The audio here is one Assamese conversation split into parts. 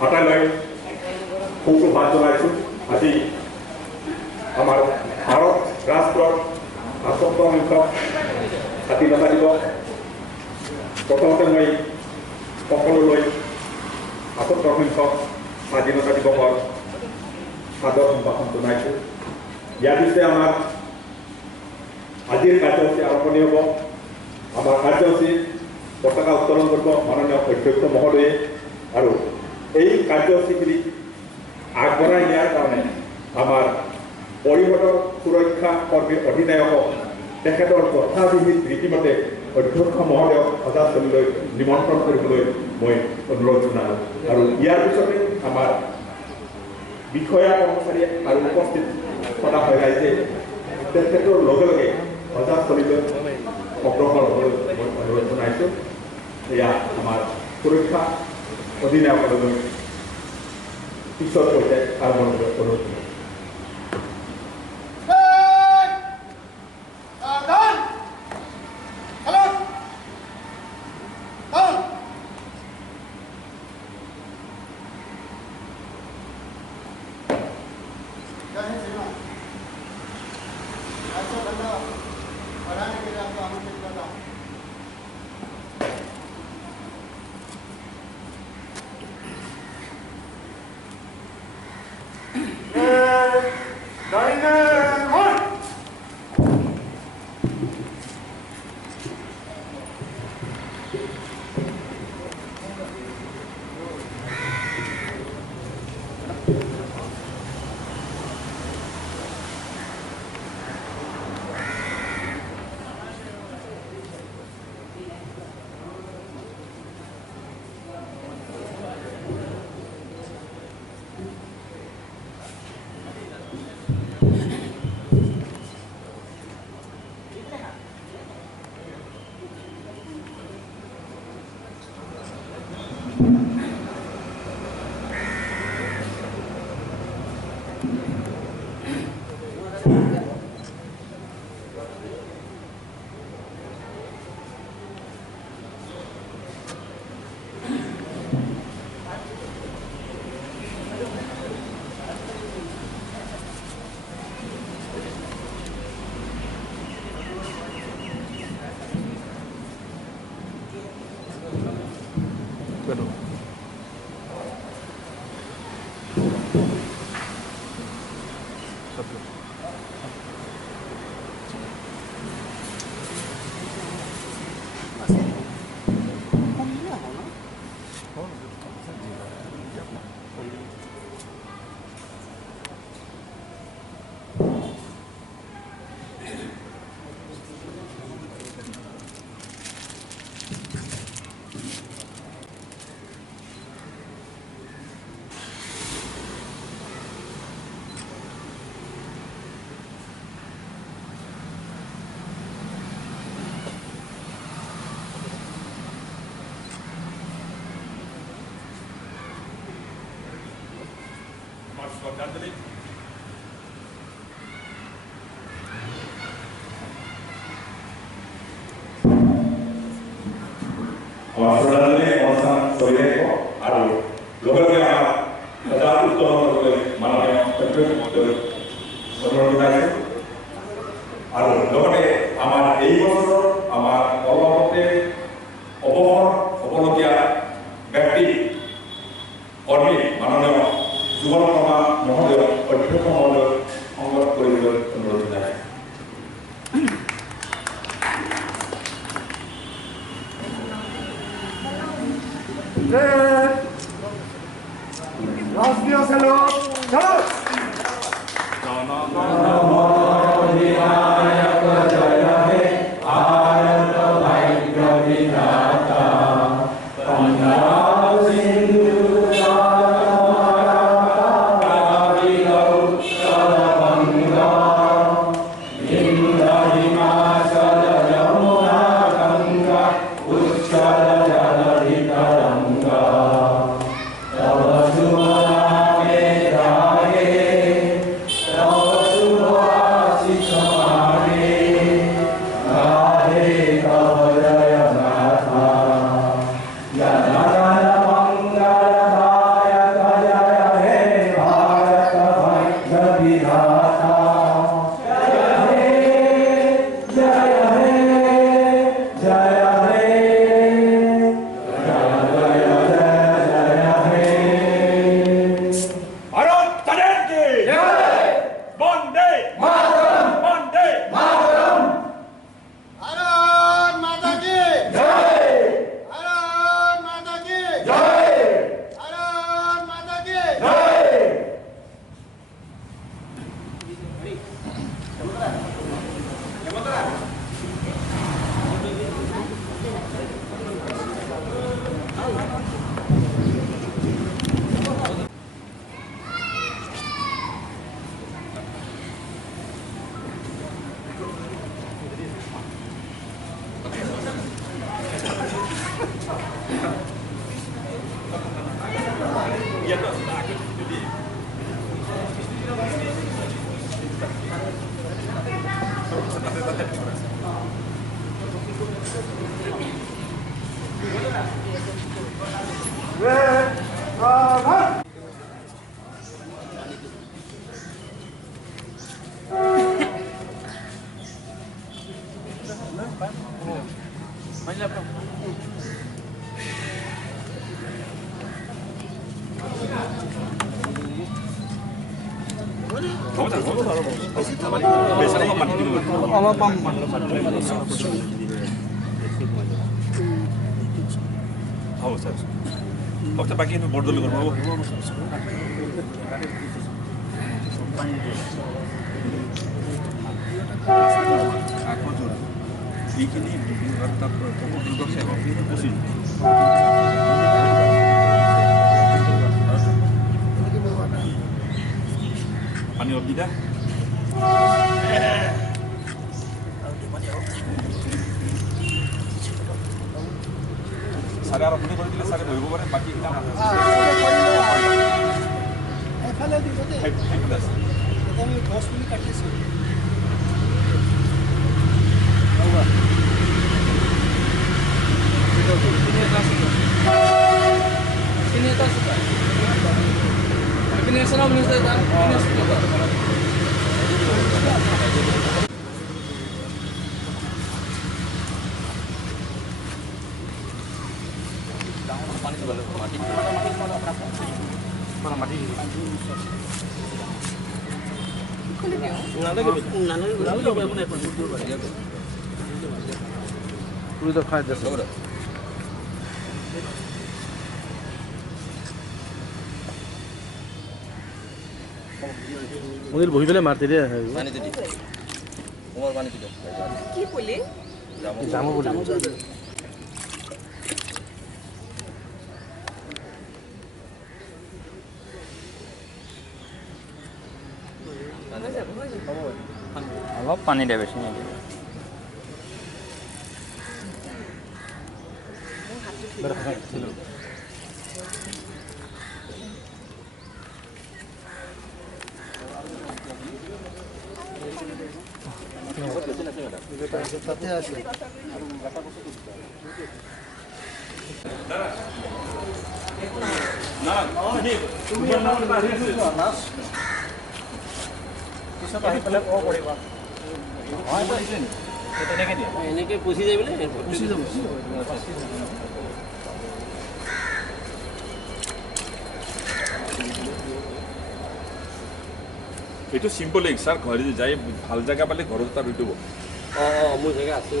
হঠালৈ সুপ্ৰভাত জনাইছোঁ। আজি আমাৰ ভাৰত ৰাষ্ট্ৰৰ ৭৫সংখ্যক স্বাধীনতা দিৱস। প্ৰথমতে মই সকলোলৈ ৭৫সংখ্যক স্বাধীনতা দিৱসৰ সাদৰ সম্ভাষণ জনাইছোঁ। ইয়াৰ পিছতে আমাৰ আজিৰ কাৰ্যসূচী আৰম্ভণি হ'ব। আমাৰ কাৰ্যসূচী পতাকা উত্তোলন কৰিব মাননীয় অধ্যক্ষ মহোদয়ে, আৰু এই কাৰ্যসূচীখিনি আগবঢ়াই নিয়াৰ কাৰণে আমাৰ পৰিষদৰ সুৰক্ষা কৰ্মীৰ অধিনায়কক তেখেতৰ যথাবিহিত ৰীতিমতে অধ্যক্ষ মহোদয়ক সজাস্থলীলৈ নিমন্ত্ৰণ কৰিবলৈ মই অনুৰোধ জনালোঁ। আৰু ইয়াৰ পিছতে আমাৰ বিষয়া কৰ্মচাৰী আৰু উপস্থিত থকা হৈ ৰাইজে তেখেতৰ লগে লগে সজাস্থলীলৈ অগ্ৰসৰ হ'বলৈ মই অনুৰোধ জনাইছোঁ। এয়া আমাৰ সুৰক্ষা অধিনায়কলৈ পিছৰ পৰ্যায়ত আৰম্ভ কৰিবলৈ অনুৰোধ জনাইছোঁ। শ্ৰদ্ধাঞ্জলি। আমাৰ শ্ৰদ্ধাঞ্জলি অনুষ্ঠান চলি থাকিব আৰু লগে লগে আমাৰ সজাগ উত্তোলন কৰিবলৈ মাননীয় অধ্যক্ষ মহোদয় অনুৰোধ জনাইছোঁ। আৰু লগতে আমাৰ এই বছৰৰ আমাৰ অলপতে অৱসৰ হ'বলগীয়া ব্যক্তি কৰ্মী মাননীয় যুগল শৰ্মা মহোদয় অধ্যক্ষ মহোদয় সংগ্ৰহ কৰিবলৈ অনুৰোধ জনাইছোঁ। राष्ट्रीय चलो चलो बाकी बर्दल गर्नु पानी अबिदा सारे आरम्भ गरिदिले सारे भइबो भने बाकी एफाले दिबो दे एकदमै 10 मिनिट काटिसु आउगा किने तास किने सलाम निस्ता ता मुझे बही पे मारते दे पानी दे उमर पानी दे की बोले जामो बोले অলপ পানী দে বেছি নিদিয়ে সাথে আছে না তুমি না কিসব আহি পেলে ও পড়িবা হয় বলিছেন এটা নেকে দিয়া এনেকে পুছি যাই বলে পুছি যাব এটো সিম্পল এক স্যার ঘরে যাই ভাল জায়গা পালে ঘর তা রইব মোৰ জায়গা আছে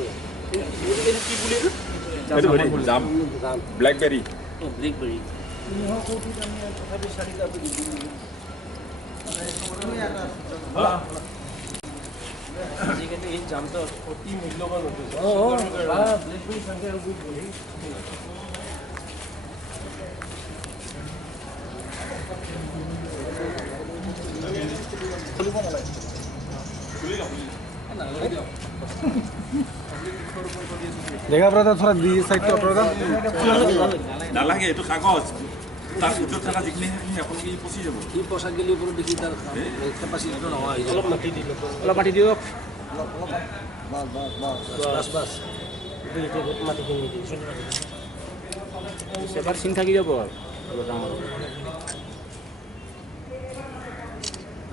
কি বলি এটো জাম ব্ল্যাকবেৰি ব্ল্যাকবেৰি আজিকালি এই জামটো অতি মূল্যৱান হৈ গৈছে ব্লেকবেৰী সংখ্যা আৰু দেখা পৰা থোৱা দি চাইডটো অতৰা নালাগে এইটো কাগজ তাৰ ভিতৰত থকা যিখিনি আপোনালোকে পচি যাব কি পইচা গেলি ওপৰত দেখি তাৰ কেপাচিটিটো নহয় অলপ মাটি দিয়ক বাছ মাটিখিনি দি সেবাৰ চিন থাকি যাব আৰু ডাঙৰ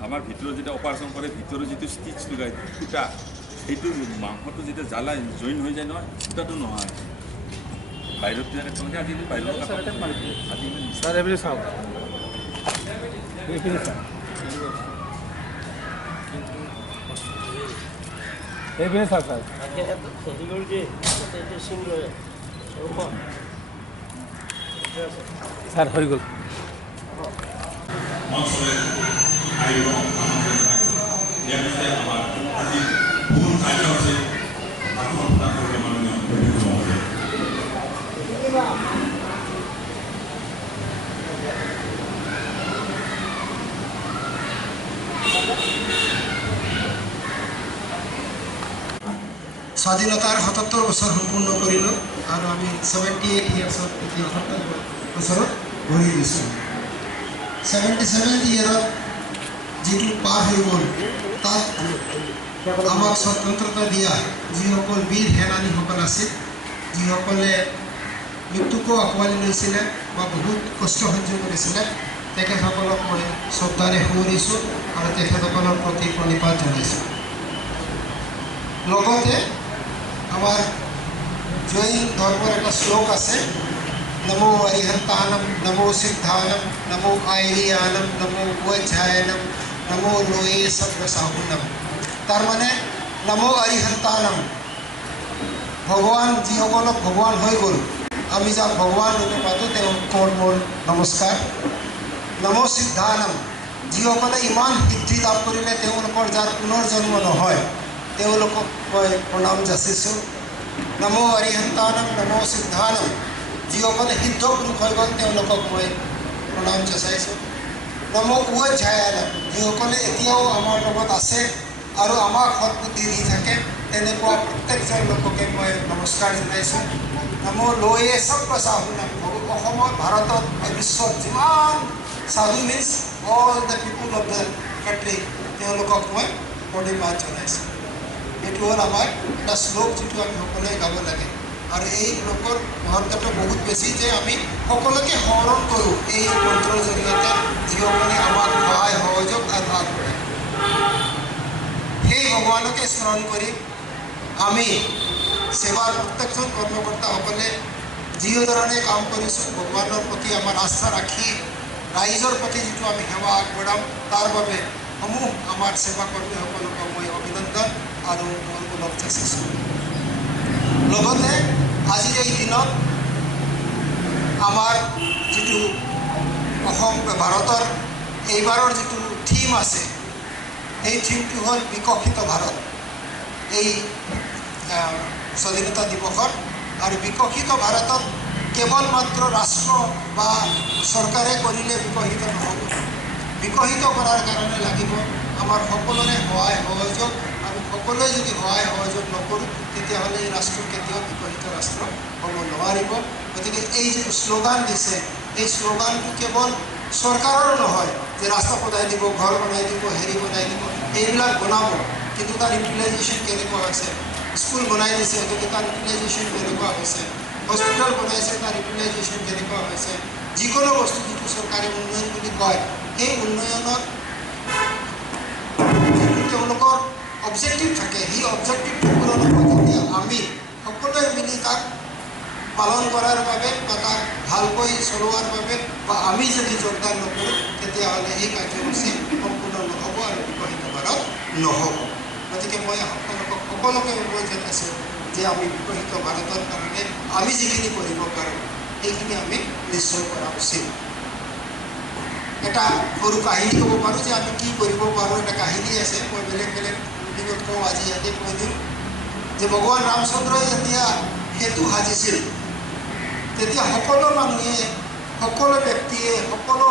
আমাৰ ভিতৰত যেতিয়া অপাৰেশ্যন কৰে ভিতৰত যিটো ষ্টিচ লগাই সূতা সেইটো মাংসটো যেতিয়া জ্বালাই জইন হৈ যায় নহয় সূতাটো নহয় বাহিৰত তেনেকৈ আজিকালি বাহিৰত ছাৰ এইপিনে চাওক এইপিনে চাওক এইপিনে চাওক ছাৰ ছাৰ হৈ গ'ল স্বাধীনতাৰ ৭৭ বছৰ সম্পূৰ্ণ কৰিলোঁ আৰু আমি 78 ইয়াৰ্ছত এতিয়া ৭৭ বছৰত ভৰি দিছোঁ 77 ইয়াৰত যিটো পাৰ হৈ গ'ল তাত আমাক স্বতন্ত্ৰতা দিয়া যিসকল বীৰ সেনানীসকল আছিল যিসকলে মৃত্যুকো আঁকোৱালি লৈছিলে বা বহুত কষ্ট সহ্য কৰিছিলে তেখেতসকলক মই শ্ৰদ্ধাৰে সোঁৱৰিছোঁ আৰু তেখেতসকলৰ প্ৰতি প্ৰণিপাত জনাইছোঁ লগতে আমাৰ জৈন ধৰ্মৰ এটা শ্লোক আছে নমো অৰিহন্তানম নমো সিদ্ধানম নমো আইৰিয়ানম নমো উজ্জায়নম নমো লোয়ে সৰ্বসাহুনম তাৰ মানে নমো অৰিহন্তানম ভগৱান যিসকলক ভগৱান হৈ গ'ল আমি যাক ভগৱান ৰূপে পাতোঁ তেওঁলোকৰ মোৰ নমস্কাৰ নমো সিদ্ধানম যিসকলে ইমান সিদ্ধি লাভ কৰিলে তেওঁলোকৰ যাৰ পুনৰ্জন্ম নহয় তেওঁলোকক মই প্ৰণাম যাচিছোঁ নমো অৰিহন্তানম নমো সিদ্ধানম যিসকলে সিদ্ধ পুৰুষ হৈ গ'ল তেওঁলোকক মই প্ৰণাম যাচাইছোঁ নমো উজ্জায়নম যিসকলে এতিয়াও আমাৰ লগত আছে আৰু আমাক সৎবুদ্ধি দি থাকে তেনেকুৱা প্ৰত্যেকজন লোককে মই নমস্কাৰ জনাইছোঁ নমো লোয়ে সৰ্বসাহুনম অসমত ভাৰতত বিশ্বত যিমান সাধু means all the people of the country তেওঁলোকক মই প্ৰণিপাত জনাইছোঁ এইটো হ'ল আমাৰ এটা শ্লোক যিটো আমি সকলোৱে গাব লাগে আৰু এই শ্লোকৰ মহত্বটো বহুত বেছি যে আমি সকলোকে সোঁৱৰণ কৰোঁ এই মন্ত্ৰৰ জৰিয়তে যিসকলে আমাক সহায় সহযোগ আৰু আগবঢ়ায় সেই ভগৱানকে স্মৰণ কৰি আমি সেৱাৰ প্ৰত্যেকজন কৰ্মকৰ্তাসকলে যিধৰণে কাম কৰিছোঁ ভগৱানৰ প্ৰতি আমাৰ আস্থা ৰাখি ৰাইজৰ প্ৰতি যিটো আমি সেৱা আগবঢ়াম তাৰ বাবে সমূহ আমাৰ সেৱা কৰ্মীসকলক মই অভিনন্দন আৰু মোৰ গৌৰৱ যাচিছোঁ লগতে আজিৰ এই দিনত আমাৰ যিটো অসম ভাৰতৰ এইবাৰৰ যিটো থিম আছে এই থিমটো হ'ল বিকশিত ভাৰত এই স্বাধীনতা দিৱসৰ আৰু বিকশিত ভাৰতত কেৱল মাত্ৰ ৰাষ্ট্ৰ বা চৰকাৰে কৰিলে বিকশিত নহ'ব বিকশিত কৰাৰ কাৰণে লাগিব আমাৰ সকলোৰে সহায় সহযোগ আৰু সকলোৱে যদি সহায় সহযোগ নকৰোঁ তেতিয়াহ'লে এই ৰাষ্ট্ৰ কেতিয়াও বিকশিত ৰাষ্ট্ৰ হ'ব নোৱাৰিব গতিকে এই যিটো শ্লোগান দিছে এই শ্লোগানটো কেৱল চৰকাৰৰো নহয় যে ৰাস্তা বনাই দিব ঘৰ বনাই দিব হেৰি বনাই দিব এইবিলাক বনাব কিন্তু তাৰ ইউটিলাইজেশ্যন কেনেকুৱা হৈছে স্কুল বনাই দিছে কিন্তু তাৰ ইউটিলাইজেশ্যন কেনেকুৱা হৈছে হস্পিটেল বনাইছে তাৰ ইউটিলাইজেশ্যন কেনেকুৱা হৈছে যিকোনো বস্তু যিটো চৰকাৰে উন্নয়ন বুলি কয় সেই উন্নয়নত তেওঁলোকৰ অবজেক্টিভ থাকে সেই অবজেক্টিভটো পূৰণ হ'ব যেতিয়া আমি সকলোৱে মিলি তাক পালন কৰাৰ বাবে বা তাক ভালকৈ চলোৱাৰ বাবে বা আমি যদি যোগদান নকৰোঁ তেতিয়াহ'লে এই কাৰ্যসূচী সম্পূৰ্ণ নহ'ব আৰু বিকশিত ভাৰত নহ'ব গতিকে মই আপোনালোকক সকলোকে অনুৰোধ জনাইছোঁ যে আমি বিকশিত ভাৰতৰ কাৰণে আমি যিখিনি কৰিব পাৰোঁ সেইখিনি আমি নিশ্চয় কৰা উচিত। এটা সৰু কাহিনী ক'ব পাৰোঁ যে আমি কি কৰিব পাৰোঁ। এটা কাহিনী আছে, মই বেলেগ বেলেগ মিটিঙত কওঁ, আজি ইয়াতে কৈ দিম যে ভগৱান ৰামচন্দ্ৰই যেতিয়া সেতু সাজিছিল তেতিয়া সকলো মানুহে, সকলো ব্যক্তিয়ে, সকলো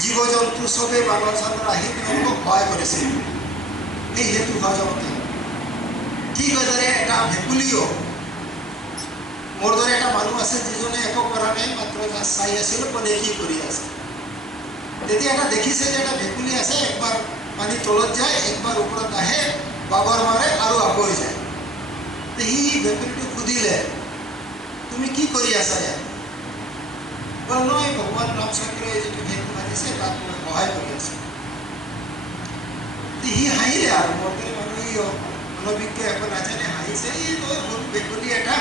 জীৱ জন্তু চবেই বানৰ চানৰ আহি তেওঁলোকক সহায় কৰিছিল এই সেতু সাজোঁতে। ঠিক সেইদৰে এটা ভেকুলীও, মোৰ দৰে এটা মানুহ আছে যিজনে একো কৰা নাই, মাত্ৰ জাষ্ট চাই আছিল কোনে কি কৰি আছে। তেতিয়া এটা দেখিছে যে এটা ভেকুলী আছে, একবাৰ পানী তলত যায়, একবাৰ ওপৰত আহে, বাগৰ মাৰে আৰু আকৌ যায়। সি ভেকুলীটো সুধিলে, তুমি কি কৰি আছা ইয়াত? বোলে নহয়, ভগৱান ৰামচন্দ্ৰই যিটো সেতু সাজিছে তাত মই সহায় কৰি আছোঁ। সি হাঁহিলে আৰু মোৰ দৰে মানুহ অনভিজ্ঞ একো নাজানে, হাঁহিছে। এই তই সৰু ভেকুলী এটা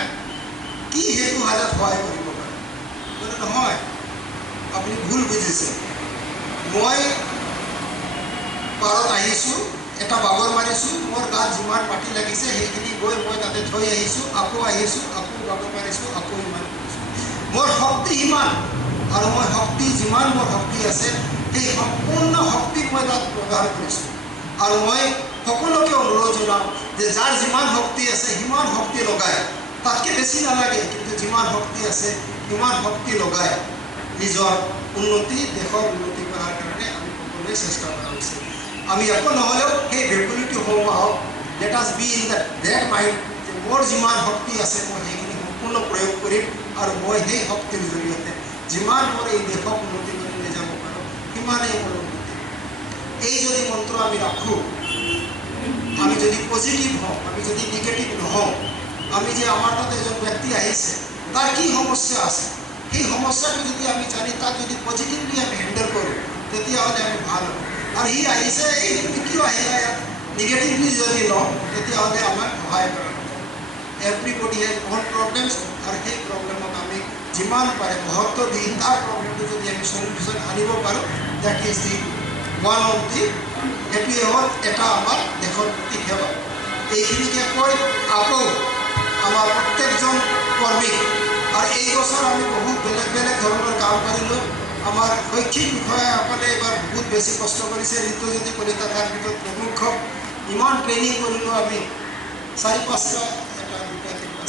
কি সেতু সাজাত সহায় কৰিব পাৰে? বোলে নহয়, আপুনি ভুল বুজিছে। মই পাৰত আহিছোঁ, এটা বাগৰ মাৰিছোঁ, মোৰ গাত যিমান মাটি লাগিছে সেইখিনি গৈ মই তাতে থৈ আহিছোঁ, আকৌ আহিছোঁ, আকৌ বাগৰ মাৰিছোঁ, আকৌ ইমান কৰিছোঁ। মোৰ শক্তি সিমান, আৰু মই শক্তি যিমান মোৰ শক্তি আছে সেই সম্পূৰ্ণ শক্তিক মই তাত ব্যৱহাৰ কৰিছোঁ। আৰু মই সকলোকে অনুৰোধ জনাওঁ যে যাৰ যিমান শক্তি আছে সিমান শক্তি লগাই, তাতকৈ বেছি নালাগে, কিন্তু যিমান শক্তি আছে সিমান শক্তি লগাই নিজৰ উন্নতি, দেশৰ উন্নতি কৰাৰ কাৰণে আমি সকলোৱে চেষ্টা কৰা উচিত। আমি একো নহ'লেও সেই ভেকুলীটো হওক, let us be in date mind যে মোৰ যিমান শক্তি আছে মই সেইখিনি সম্পূৰ্ণ প্ৰয়োগ কৰিম, আৰু মই সেই শক্তিৰ জৰিয়তে যিমান মোৰ এই দেশক উন্নতি কৰি লৈ যাব পাৰোঁ সিমানেই মোৰ উন্নতি। এই যদি মন্ত্ৰ আমি ৰাখোঁ, আমি যদি পজিটিভ হওঁ, আমি যদি নিগেটিভ নহওঁ, আমি যে আমাৰ তাত এজন ব্যক্তি আহিছে, তাৰ কি সমস্যা আছে, সেই সমস্যাটো যদি আমি জানি তাক যদি পজিটিভলি আমি হেণ্ডেল কৰোঁ তেতিয়াহ'লে আমি ভাল হ'ব। আৰু সি আহিছে, এই তুমি কিয় আহিলা ইয়াত, নিগেটিভলি যদি লওঁ তেতিয়াহ'লে আমাক সহায় কৰা হ'ব। এভৰিবডি হেজ অন প্ৰব্লেমছ, আৰু সেই প্ৰব্লেমক আমি যিমান পাৰে মহত্ব দি তাৰ প্ৰব্লেমটো যদি আমি সলিউশ্যন আনিব পাৰোঁ, that is the one of the, সেইটোৱে হ'ল এটা আমাৰ দেশৰ প্ৰতি সেৱা। এইখিনিকে কৈ আকৌ আমাৰ প্ৰত্যেকজন কৰ্মীক, আৰু এই বছৰ আমি বহুত বেলেগ বেলেগ ধৰণৰ কাম কৰিলোঁ। আমাৰ শৈক্ষিক বিষয়াসকলে এইবাৰ বহুত বেছি কষ্ট কৰিছে। ঋতুজ্যোতি কলিতা তাৰ ভিতৰত প্ৰমুখ, ইমান ট্ৰেইনিং কৰিলোঁ আমি, 4-5টা, এটা 2টা 3টা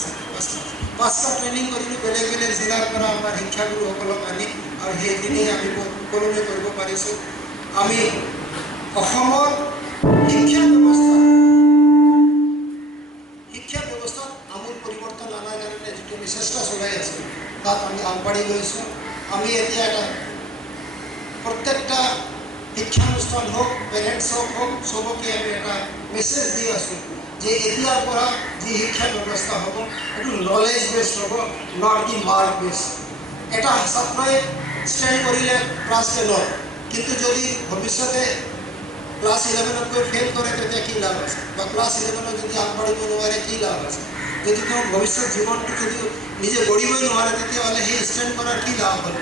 5টা ট্ৰেইনিং কৰিলোঁ বেলেগ বেলেগ জিলাৰ পৰা আমাৰ শিক্ষাগুৰুসকলক আনি, আৰু সেইখিনি আমি সকলোৱে কৰিব পাৰিছোঁ। আমি অসমৰ শিক্ষা ব্যৱস্থাত আমূল পৰিৱৰ্তন অনাৰ কাৰণে যিটো আমি চেষ্টা চলাই আছোঁ তাত আমি আগবাঢ়ি গৈছোঁ। আমি এতিয়া এটা প্ৰত্যেকটা শিক্ষানুষ্ঠান হওক, পেৰেণ্টছক হওক, চবকে আমি এটা মেছেজ দি আছোঁ যে এতিয়াৰ পৰা যি শিক্ষা ব্যৱস্থা হ'ব এইটো নলেজ বেছড হ'ব, নট দি মাৰ্ক বেছড। এটা ছাত্ৰই ষ্টেণ্ড কৰিলে ক্লাছ 10ত, কিন্তু যদি ভৱিষ্যতে ক্লাছ 11ত গৈ ফেইল কৰে তেতিয়া কি লাভ আছে, বা ক্লাছ 11ত যদি আগবাঢ়িব নোৱাৰে কি লাভ আছে, যদি তেওঁ ভৱিষ্যত জীৱনটো যদি নিজে গঢ়িবই নোৱাৰে তেতিয়াহ'লে সেই ষ্টেণ্ড কৰাৰ কি লাভ হ'ল?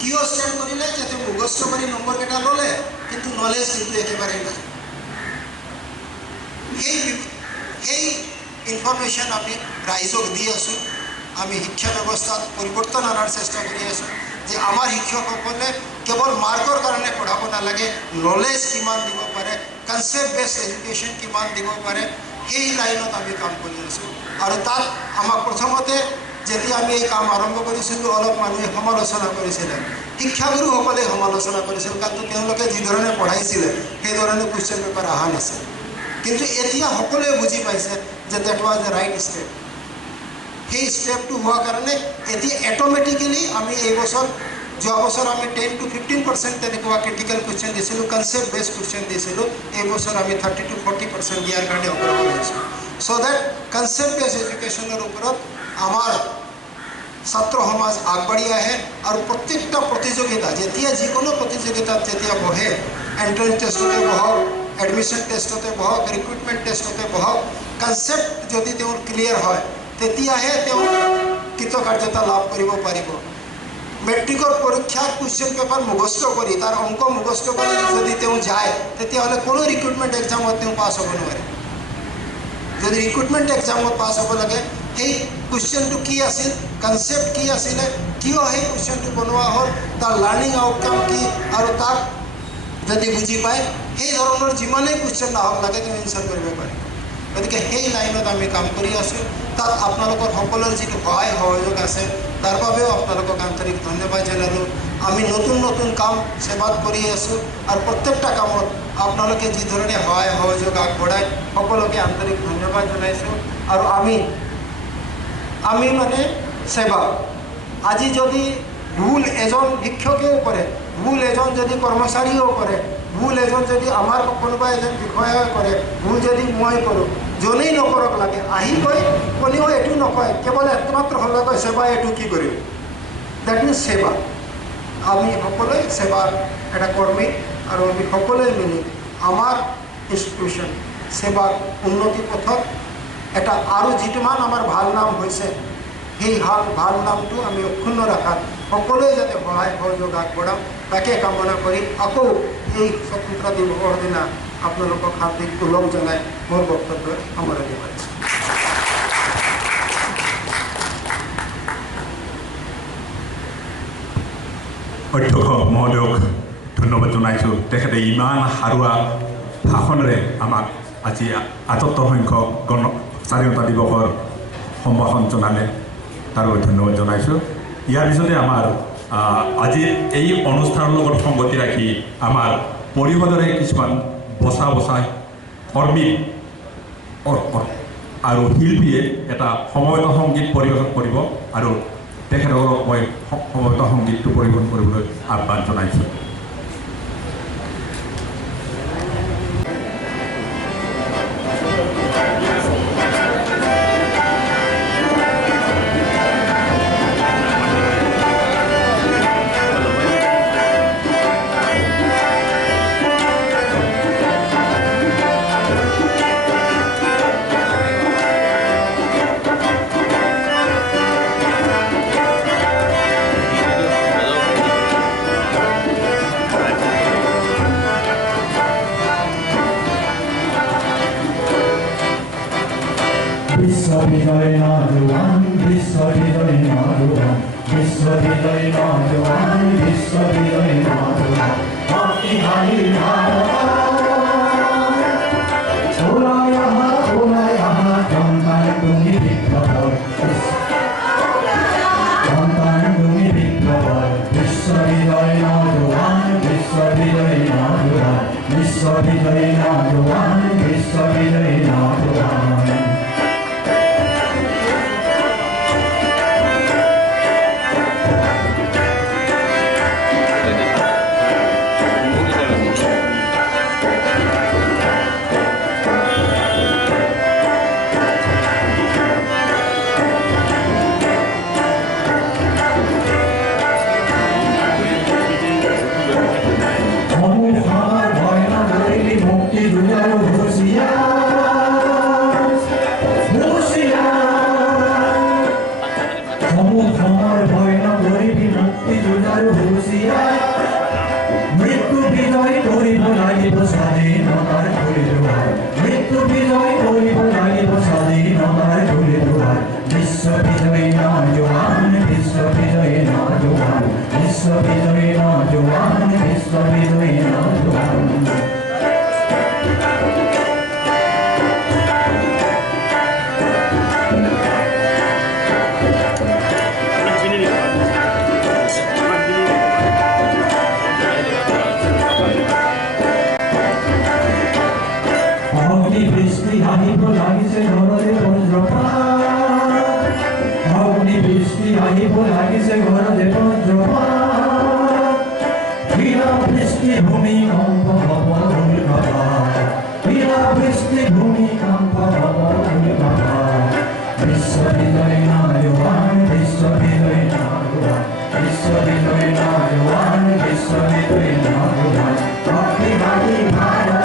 কিয় ষ্টেণ্ড কৰিলে যে তেওঁ মুখস্থ কৰি নম্বৰকেইটা ল'লে, কিন্তু নলেজ কিন্তু একেবাৰে নাই। সেই ইনফৰমেশ্যন আমি ৰাইজক দি আছোঁ। আমি শিক্ষা ব্যৱস্থাত পৰিৱৰ্তন অনাৰ চেষ্টা কৰি আছোঁ যে আমাৰ শিক্ষকসকলে কেৱল মাৰ্কৰ কাৰণে পঢ়াব নালাগে, নলেজ কিমান দিব পাৰে, কনচেপ্ট বেছড এডুকেশ্যন কিমান দিব পাৰে, সেই লাইনত আমি কাম কৰি আছোঁ। আৰু তাত আমাক প্ৰথমতে যেতিয়া আমি এই কাম আৰম্ভ কৰিছিলোঁ অলপ মানুহে সমালোচনা কৰিছিলে, শিক্ষাগুৰুসকলে সমালোচনা কৰিছিল, কাৰণ তেওঁলোকে যিধৰণে পঢ়াইছিলে সেইধৰণে কুৱেশ্যন পেপাৰ অহা নাছিল। কিন্তু এতিয়া সকলোৱে বুজি পাইছে যে that was the right step. সেই ষ্টেপটো হোৱাৰ কাৰণে এতিয়া অট'মেটিকেলি আমি এইবছৰ, যোৱা বছৰ আমি 10 to 15% তেনেকুৱা ক্ৰিটিকেল কুৱেশ্যন দিছিলোঁ, কনচেপ্ট বেছড কুৱেশ্যন দিছিলোঁ। এইবছৰ আমি 30 to 40% দিয়াৰ কাৰণে অগ্ৰসৰ হৈছোঁ। চ' ডেট কনচেপ্ট বেছড এডুকেশ্যনৰ ওপৰত আমাৰ ছাত্ৰ সমাজ আগবাঢ়ি আহে, আৰু প্ৰত্যেকটা প্ৰতিযোগিতা, যেতিয়া যিকোনো প্ৰতিযোগিতাত যেতিয়া বহে, এণ্ট্ৰেঞ্চ টেষ্টতে বহক, এডমিশ্যন টেষ্টতে বহক, ৰিক্ৰুটমেণ্ট টেষ্টতে বহক, কনচেপ্ট যদি তেওঁৰ ক্লিয়াৰ হয় তেতিয়াহে তেওঁ কৃতকাৰ্যতা লাভ কৰিব পাৰিব। মেট্ৰিকৰ পৰীক্ষাৰ কুৱেশ্যন পেপাৰ মুখস্থ কৰি, তাৰ অংক মুখস্থ কৰি যদি তেওঁ যায় তেতিয়াহ'লে কোনো ৰিক্ৰুটমেণ্ট এক্সামত তেওঁ পাছ হ'ব নোৱাৰে। যদি ৰিক্ৰুটমেণ্ট এক্সামত পাছ হ'ব লাগে সেই কুৱেশ্যনটো কি আছিল, কনচেপ্ট কি আছিলে, কিয় সেই কুৱেশ্যনটো বনোৱা হ'ল, তাৰ লাৰ্ণিং আউটকাম কি, আৰু তাক যদি বুজি পায় সেই ধৰণৰ যিমানেই কুৱেশ্যন নাহক লাগে তুমি এনচাৰ কৰিব পাৰিবা। গতিকে সেই লাইনত আমি কাম কৰি আছোঁ। তাত আপোনালোকৰ সকলোৰে যিটো সহায় সহযোগ আছে তাৰ বাবেও আপোনালোকক আন্তৰিক ধন্যবাদ জনালোঁ। আমি নতুন নতুন কাম সেৱাত কৰি আছোঁ আৰু প্ৰত্যেকটা কামত আপোনালোকে যি ধৰণে সহায় সহযোগ আগবঢ়ায় সকলোকে আন্তৰিক ধন্যবাদ জনাইছোঁ। আৰু আমি মানে সেৱা, আজি যদি ভুল এজন শিক্ষকেও কৰে, ভুল এজন যদি কৰ্মচাৰীও কৰে, ভুল এজন যদি আমাৰ কোনোবা এজন বিষয়াও কৰে, ভুল যদি মই কৰোঁ, যোনেই নকৰক লাগে আহি কৈ কোনেও এইটো নকয়, কেৱল একমাত্ৰ হ'লে কয় সেৱা এইটো কি কৰিম, দেট মিনছ সেৱা। আমি সকলোৱে সেৱাৰ এটা কৰ্মী আৰু আমি সকলোৱে মিলি আমাৰ ইনষ্টিটিউশ্যন সেৱাৰ উন্নতি পথত এটা আৰু যিটোমান আমাৰ ভাল নাম হৈছে সেই ভাল নামটো আমি অক্ষুণ্ণ ৰখাত সকলোৱে যাতে সহায় সহযোগ আগবঢ়াওঁ তাকে কামনা কৰি আকৌ এই স্বতন্ত্ৰতা দিৱসৰ দিনা আপোনালোকক হাৰ্দিক ওলগ জনাই মোৰ বক্তব্য সামৰণি মাৰিছোঁ। অধ্যক্ষ মহোদয়ক ধন্যবাদ জনাইছোঁ। তেখেতে ইমান সাৰুৱা ভাষণেৰে আমাক আজি ৭৮ সংখ্যক স্বাধীনতা দিৱসৰ সম্ভাষণ জনালে, তাৰ বাবে ধন্যবাদ জনাইছোঁ। ইয়াৰ পিছতে আমাৰ আজি এই অনুষ্ঠানৰ লগত সংগতি ৰাখি আমাৰ পৰিষদৰে কিছুমান বচা কৰ্মী আৰু শিল্পীয়ে এটা সমবেত সংগীত পৰিৱেশন কৰিব আৰু তেখেতসকলক মই সমবেত সংগীতটো পৰিৱেশন কৰিবলৈ আহ্বান জনাইছোঁ। বিশ্ববিজয় নজওয়ান, বিশ্ববিজয় নজওয়ান, বিশ্ববিজয় নজওয়ান, বিশ্ববিজয় নজওয়ান, শক্তিশালী ভাৰত। ওলাই আহা সন্তান তুমি বিপ্লৱৰ, সন্তান তুমি বিপ্লৱৰ। বিশ্ববিজয় নজওয়ান, বিশ্ববিজয় নজওয়ান, বিশ্ববিজয় নজওয়ান, বিশ্ববিজয় নজওয়ান। মৃত্যু বিজয় কৰিব লাগিব স্বাধীনতাৰ ঘূৰি-দুৱাৰ, মৃত্যু বিজয় কৰিব লাগিব স্বাধীনতাৰ ঘূৰি-দুৱাৰ। বিশ্ববিজয়ী নজওয়ান, বিশ্ববিজয়ী নজওয়ান, বিশ্ববিজয়ী নজওয়ান, বিশ্ববিজয়ী নজওয়ান। বৃষ্টি আহিব লাগিছে ঘৰৰে বজ্ৰপাত, অগ্নি বৃষ্টি আহিব লাগিছে ঘৰৰে বজ্ৰপাত। শিলা বৃষ্টি ভূমিকম্প হ'ব উল্কাপাত, শিলা বৃষ্টি ভূমিকম্প হ'ব উল্কাপাত। বিশ্ববিজয় নজওয়ান, বিশ্ববিজয় নজওয়ান, বিশ্ববিজয় নজওয়ান, বিশ্ববিজয় নজওয়ান, শক্তিশালী ভাৰত।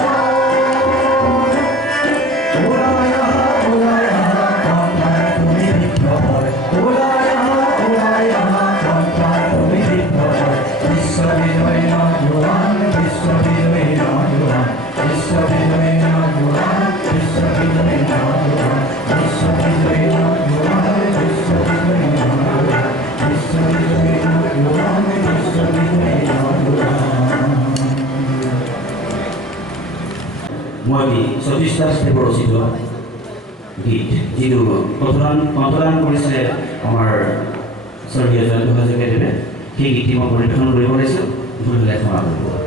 Viশ্ববিজয় নজওয়ান, বিশ্ববিজয় নজওয়ান, বিশ্ববিজয় নজওয়ান, সতীশ দাস দেৱৰ ৰচিত গীত যিটো কণ্ঠদান কৰিছে আমাৰ স্বৰ্গীয় জয়ন্ত হাজৰিকাদেৱে সেই গীতটি মই পৰিৱেশন কৰিব পাৰিছোঁ ভুল হ'লে ক্ষমা কৰিব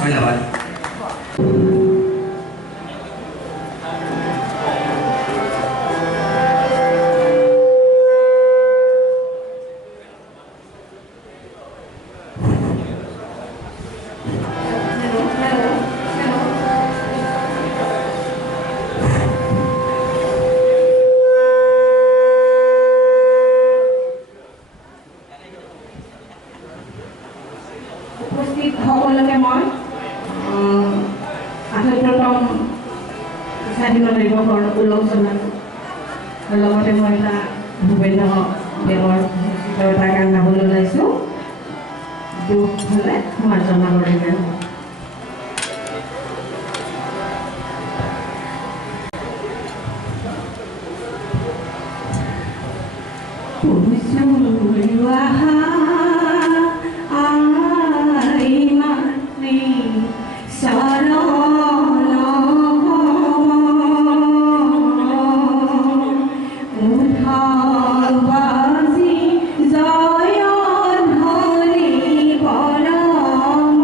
ধন্যবাদ। উপস্থিত সকলকে মই ৭৮তম স্বাধীনতা দিৱসৰ ওলগ জনাইছোঁ আৰু লগতে মই এটা ভূপেন্দ্ৰ দেৱৰ এটা গান গাবলৈ ওলাইছোঁ দুখ হ'লে মাৰ্জনা কৰিলে জয় ধনী পৰম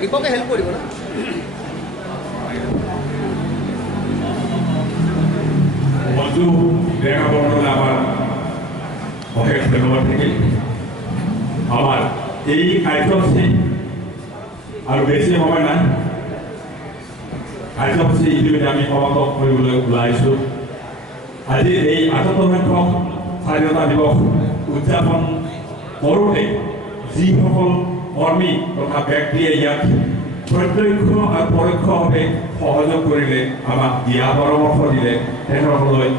দীপকে হেল্প কৰিব না মঞ্জু দেখা বৰ্ণনা আমাৰ অনেক ধন্যবাদ থেকে আমাৰ এই কাৰ্যসূচী আৰ বেশি সময় নাই কাৰ্যসূচী ইতিমধ্যে আমি সমাপ্ত কৰিবলৈ ওলাইছোঁ আজি এই ৭৮ সংখ্যক স্বাধীনতা দিৱস উদযাপন কৰোঁতে যিসকল কৰ্মী তথা ব্যক্তিয়ে ইয়াত প্ৰত্যক্ষ আৰু পৰোক্ষভাৱে সহযোগ কৰিলে আমাক দিয়া পৰামৰ্শ দিলে তেখেতসকললৈ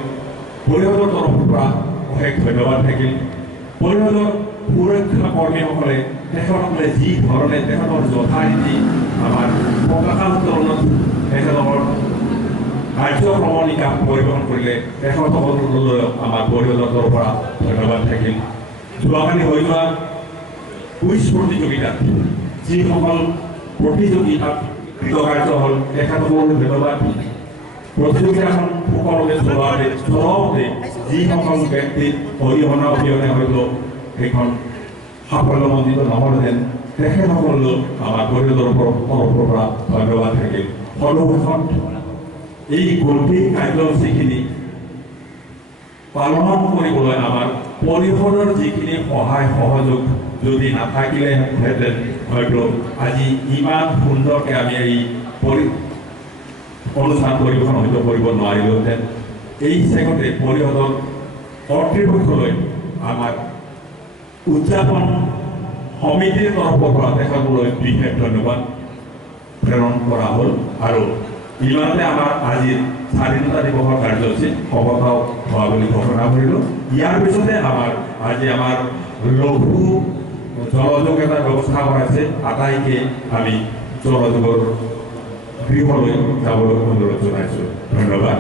পৰিষদৰ তৰফৰ পৰা অশেষ ধন্যবাদ থাকিল পৰিষদৰ সুৰক্ষা কৰ্মীসকলে তেখেতসকলে যি ধৰণে তেখেতৰ যথাৰীতি আমাৰ পতাকা উত্তোলনত তেখেতৰ কাৰ্যক্ৰমণিকা পৰিৱেশন কৰিলে তেখেতসকললৈ আমাৰ পৰিষদৰ তৰফৰ পৰা ধন্যবাদ থাকিল যোৱাকালি হৈ যোৱা কুইজ প্ৰতিযোগিতাত যিসকল প্ৰতিযোগিতাত কৃতকাৰ্য হ'ল তেখেতসকললৈ ধন্যবাদ প্ৰতিযোগিতাখন সুকলমে চলাওঁতে যিসকল ব্যক্তিৰ অৰিহণা অবিহনে হয়তো সেইখন সাফল্যমণ্ডিত নহ'লহেঁতেন তেখেতসকললৈ আমাৰ পৰিষদৰ তৰফৰ পৰা ধন্যবাদ থাকিল সৰ্বশেষত এই গোটেই কাৰ্যসূচীখিনি পালন কৰিবলৈ আমাৰ পৰিষদৰ যিখিনি সহায় সহযোগ যদি নাথাকিলেহেঁতেন হয়তো আজি ইমান সুন্দৰকৈ আমি এই অনুষ্ঠান পৰিৱেশন হয়তো কৰিব নোৱাৰিলোহেঁতেন এই চেগতে পৰিষদৰ কৰ্তৃপক্ষলৈ আমাৰ উদযাপন সমিতিৰ তৰফৰ পৰা তেখেতলৈ বিশেষ ধন্যবাদ প্ৰেৰণ কৰা হ'ল আৰু ইমানতে আমাৰ আজিৰ স্বাধীনতা দিৱসৰ কাৰ্যসূচী সমাপ্ত হোৱা বুলি ঘোষণা কৰিলোঁ ইয়াৰ পিছতে আজি আমাৰ লঘু জলযোগ এটা ব্যৱস্থা কৰাইছে আটাইকে আমি জলযোগৰ গৃহলৈ যাবলৈ অনুৰোধ জনাইছোঁ ধন্যবাদ